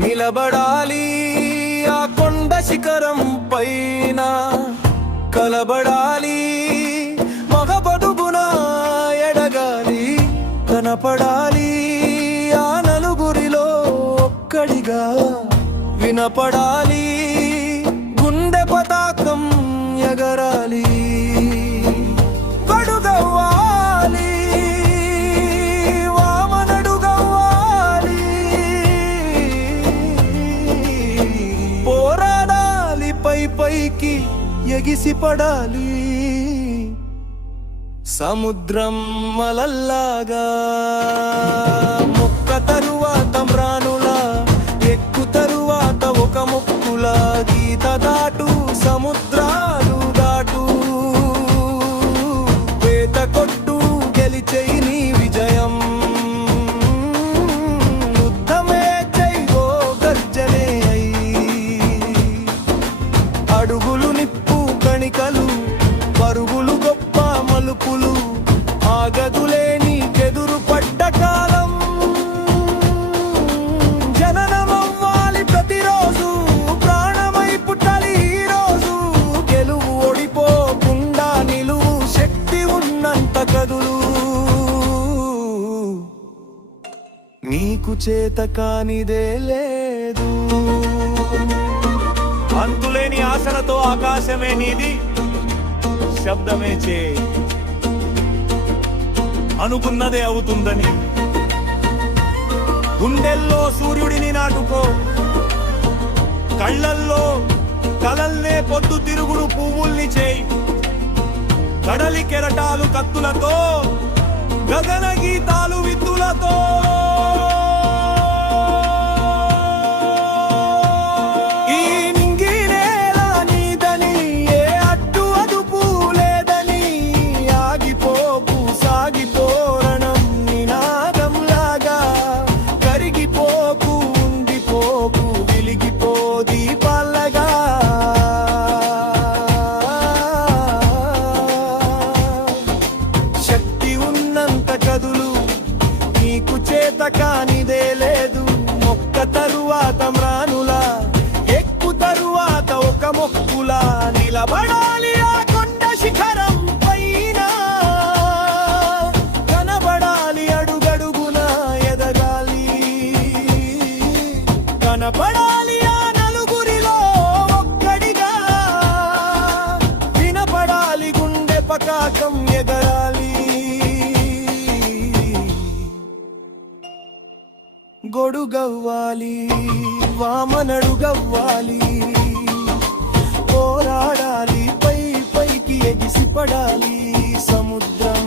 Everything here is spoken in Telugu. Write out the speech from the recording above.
నిలబడాలి ఆ కొండ శిఖరం పైన, కలబడాలి మగబడుగున ఎడగాలి, కనపడాలి ఆ నలుగురిలో ఒక్కడిగా, వినపడాలి గుండె పతాకం ఎగరాలి, గడుగవ్వాలి వామనడుగవ్వాలి, పోరాడాలి పై పైకి ఎగిసిపడాలి, సముద్రం మలల్లాగా మొక్క తరువాత మ్రానులా, ఎక్కు తరువాత ఒక మొక్కులా, గీత దాటు సముద్రాలు దాటు, వేత కొట్టు గెలిచేయి నీ విజయం, యుద్ధమే చెయ్యో గర్జనే అయి, అడుగులు నిప్పు కణికలు, పరుగులు గొప్ప మలుపులు, ఆగదులే నీకెదురు పడ్డ కాలం, జననమవ్వాలి ప్రతిరోజు, ప్రాణమై పుట్టాలి ఈరోజు, గెలువు ఓడిపోకుండా నిలువు, శక్తి ఉన్నంత కదులు, నీకు చేత కానిదే లేదు. అంతులేని ఆశలతో ఆకాశమే నీది, శబ్దమే చే అనుకున్నదే అవుతుందని, గుండెల్లో సూర్యుడిని నాటుకో, కళ్ళల్లో కలల్నే పొద్దు తిరుగుడు పువ్వుల్ని చేయి, కడలి కెరటాలు కత్తులతో, గగన గీతాలు విత్తులతో, కానిదే లేదు. మొక్క తరువాత మ్రానులా, ఎక్కు తరువాత ఒక మొక్కులా, నిలబడాలి ఆ కొండ శిఖరం పైన, కనబడాలి అడుగడుగున ఎదగాలి, కనపడాలి ఆ నలుగురిలో ఒక్కడిగా, వినపడాలి గుండె పతాకం ఎగరాలి, గొడుగవ్వాలి వామనడుగవ్వాలి, పోరాడాలి పై పైకి ఎగిసిపడాలి, సముద్రం